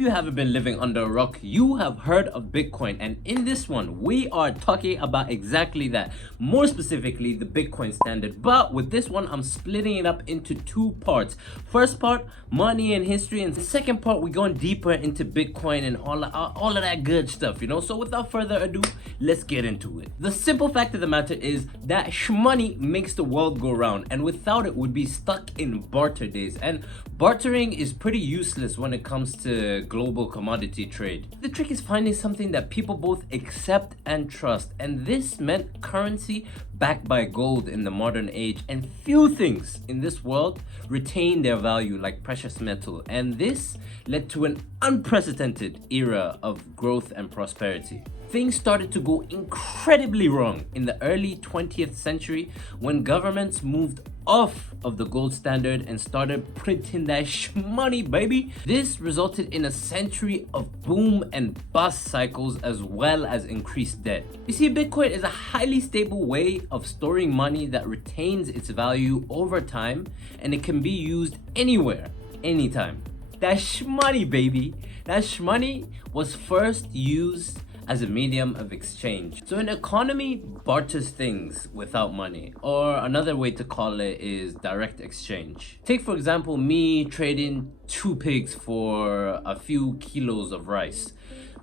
you haven't been living under a rock, you have heard of Bitcoin, and in this one we are talking about exactly that, more specifically the Bitcoin standard. But with this one I'm splitting it up into two parts. First part, money and history, and the second part we're going deeper into Bitcoin and all of that good stuff, you know. So without further ado, let's get into it. The simple fact of the matter is that money makes the world go round, and without it we'd be stuck in barter days, and bartering is pretty useless when it comes to global commodity trade. The trick is finding something that people both accept and trust, and this meant currency backed by gold in the modern age, and few things in this world retain their value like precious metal, and this led to an unprecedented era of growth and prosperity. Things started to go incredibly wrong in the early 20th century when governments moved off of the gold standard and started printing that money, baby. This resulted in a century of boom and bust cycles as well as increased debt. You see, Bitcoin is a highly stable way of storing money that retains its value over time, and it can be used anywhere, anytime. That money, baby. That money was first used as a medium of exchange. So an economy barters things without money, or another way to call it is direct exchange. Take for example me trading 2 pigs for a few kilos of rice.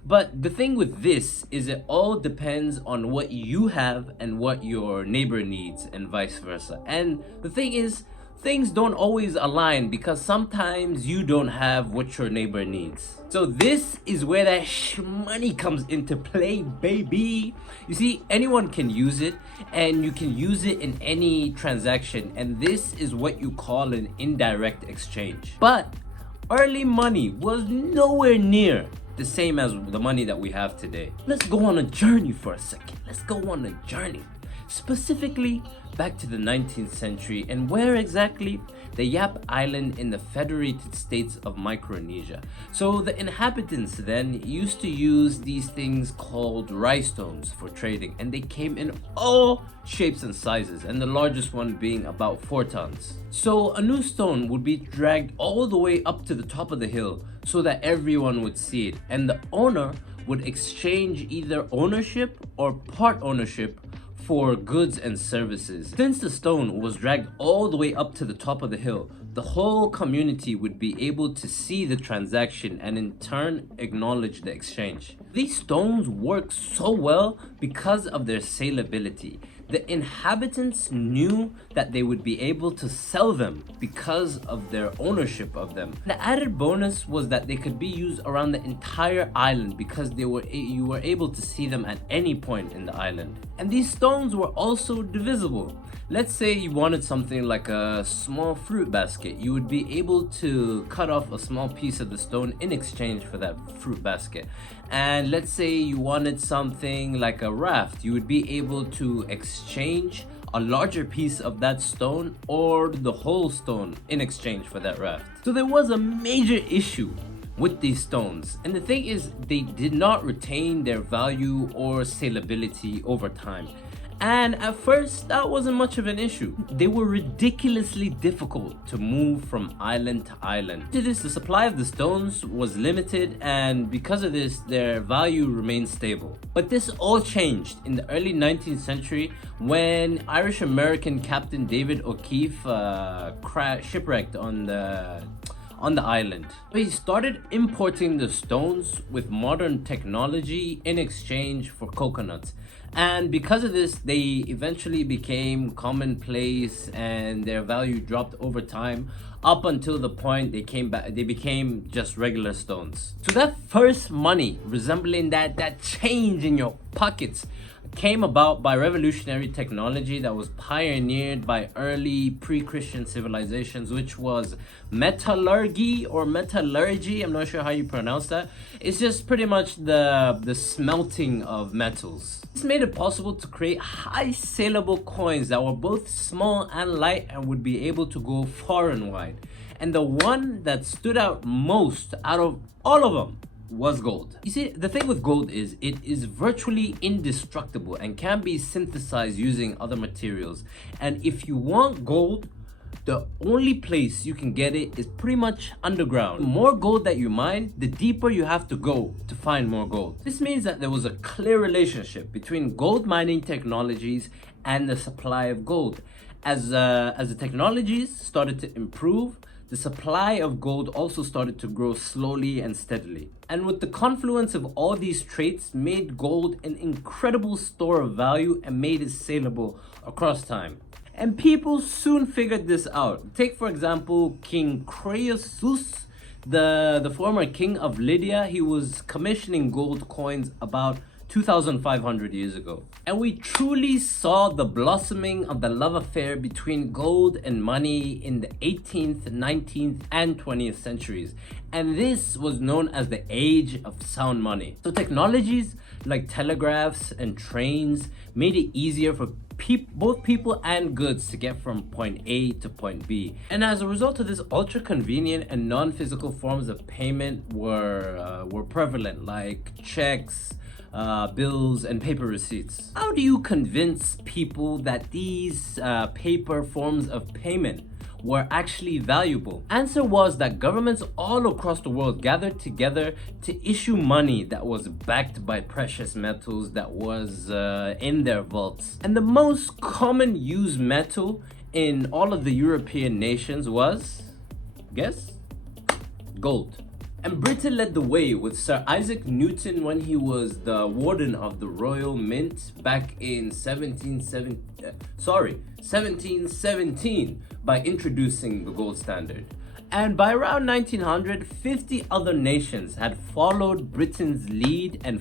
But the thing with this is it all depends on what you have and what your neighbor needs, and vice versa. And the thing is, things don't always align because sometimes you don't have what your neighbor needs. So this is where that money comes into play, baby. You see, anyone can use it, and you can use it in any transaction, and this is what you call an indirect exchange. But early money was nowhere near the same as the money that we have today. Let's go on a journey for a second. Let's go on a journey. Specifically back to the 19th century, and where exactly? The Yap Island in the Federated States of Micronesia. So the inhabitants then used to use these things called rice stones for trading, and they came in all shapes and sizes, and the largest one being about 4 tons. So a new stone would be dragged all the way up to the top of the hill so that everyone would see it, and the owner would exchange either ownership or part ownership for goods and services. Since the stone was dragged all the way up to the top of the hill, the whole community would be able to see the transaction and in turn acknowledge the exchange. These stones work so well because of their saleability. The inhabitants knew that they would be able to sell them because of their ownership of them. The added bonus was that they could be used around the entire island because you were able to see them at any point in the island. And these stones were also divisible. Let's say you wanted something like a small fruit basket. You would be able to cut off a small piece of the stone in exchange for that fruit basket. And let's say you wanted something like a raft. You would be able to exchange a larger piece of that stone or the whole stone in exchange for that raft. So there was a major issue with these stones, and the thing is, they did not retain their value or saleability over time. And at first, that wasn't much of an issue. They were ridiculously difficult to move from island to island. To this, the supply of the stones was limited, and because of this, their value remained stable. But this all changed in the early 19th century when Irish-American Captain David O'Keefe shipwrecked on the island. He started importing the stones with modern technology in exchange for coconuts. And because of this, they eventually became commonplace and their value dropped over time up until the point they became just regular stones. So that first money resembling that change in your pockets came about by revolutionary technology that was pioneered by early pre-Christian civilizations, which was metallurgy or metallurgy. I'm not sure how you pronounce that. It's just pretty much the smelting of metals. This made it possible to create high saleable coins that were both small and light and would be able to go far and wide. And the one that stood out most out of all of them was gold. You see, the thing with gold is it is virtually indestructible and can be synthesized using other materials. And if you want gold, the only place you can get it is pretty much underground. The more gold that you mine, the deeper you have to go to find more gold. This means that there was a clear relationship between gold mining technologies and the supply of gold. As the technologies started to improve, the supply of gold also started to grow slowly and steadily. And with the confluence of all these traits made gold an incredible store of value and made it saleable across time. And people soon figured this out. Take for example King Croesus, the former king of Lydia. He was commissioning gold coins about 2,500 years ago. And we truly saw the blossoming of the love affair between gold and money in the 18th, 19th, and 20th centuries. And this was known as the age of sound money. So technologies like telegraphs and trains made it easier for both people and goods to get from point A to point B. And as a result of this, ultra convenient and non-physical forms of payment were prevalent, like checks, bills, and paper receipts. How do you convince people that these paper forms of payment were actually valuable? Answer was that governments all across the world gathered together to issue money that was backed by precious metals that was in their vaults. And the most common used metal in all of the European nations was, guess? Gold. And Britain led the way with Sir Isaac Newton when he was the warden of the Royal Mint back in 1717 by introducing the gold standard. And by around 1900, 50 other nations had followed Britain's lead and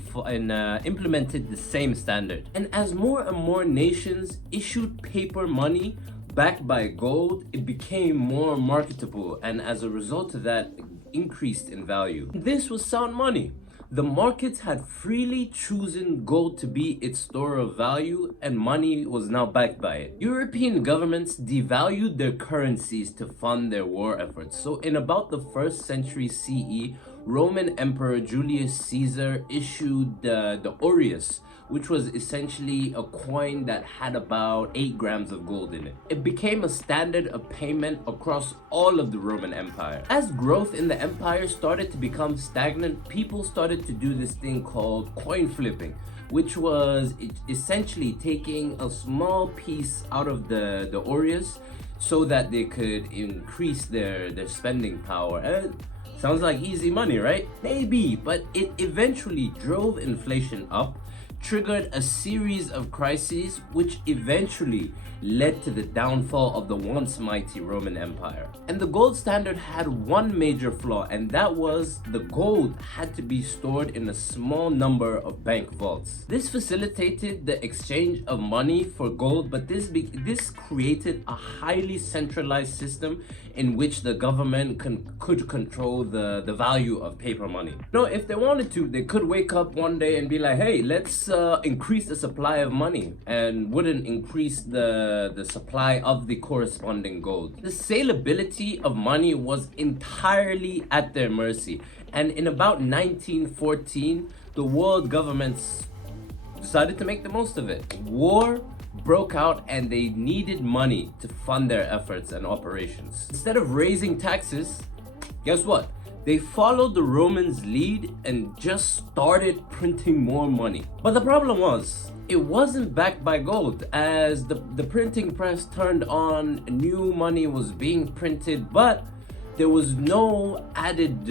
implemented the same standard. And as more and more nations issued paper money backed by gold, it became more marketable, and as a result of that, increased in value. This was sound money. The markets had freely chosen gold to be its store of value, and money was now backed by it. European governments devalued their currencies to fund their war efforts. So in about the 1st century CE, Roman Emperor Julius Caesar issued the aureus, which was essentially a coin that had about 8 grams of gold in it. It became a standard of payment across all of the Roman Empire. As growth in the empire started to become stagnant, people started to do this thing called coin flipping, which was essentially taking a small piece out of the aureus so that they could increase their spending power. And sounds like easy money, right? Maybe, but it eventually drove inflation up, triggered a series of crises, which eventually led to the downfall of the once mighty Roman Empire. And the gold standard had one major flaw, and that was the gold had to be stored in a small number of bank vaults. This facilitated the exchange of money for gold, but this created a highly centralized system in which the government could control the value of paper money. No, if they wanted to, they could wake up one day and be like, hey, let's increase the supply of money, and wouldn't increase the supply of the corresponding gold. The saleability of money was entirely at their mercy, and in about 1914, the world governments decided to make the most of it. War broke out and they needed money to fund their efforts and operations. Instead of raising taxes, guess what? They followed the Romans' lead and just started printing more money. But the problem was, it wasn't backed by gold. As the printing press turned on, new money was being printed, but there was no added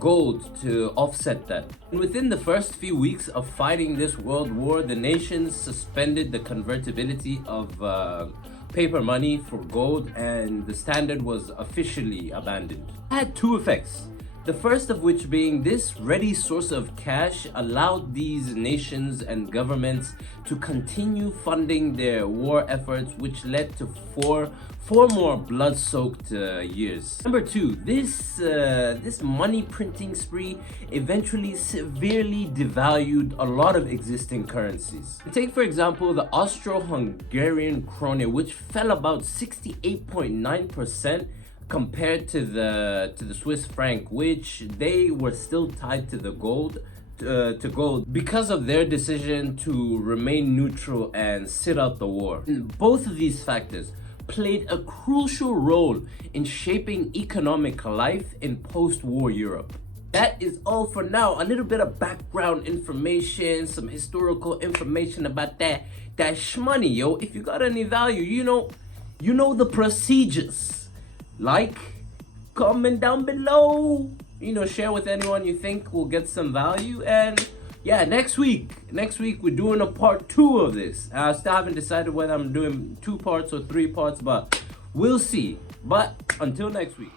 gold to offset that. And within the first few weeks of fighting this world war, the nations suspended the convertibility of paper money for gold, and the standard was officially abandoned. It had two effects. The first of which being this ready source of cash allowed these nations and governments to continue funding their war efforts, which led to four more blood-soaked years. Number two, this money printing spree eventually severely devalued a lot of existing currencies. Take for example the Austro-Hungarian krone, which fell about 68.9% compared to the Swiss franc, which they were still tied to the gold because of their decision to remain neutral and sit out the war. And both of these factors, played a crucial role in shaping economic life in post-war Europe. That is all for now. A little bit of background information, some historical information about that shmoney, yo. If you got any value, you know the procedures. Like, comment down below. Share with anyone you think will get some value. And yeah, next week we're doing a part 2 of this. I still haven't decided whether I'm doing 2 parts or 3 parts, but we'll see. But until next week.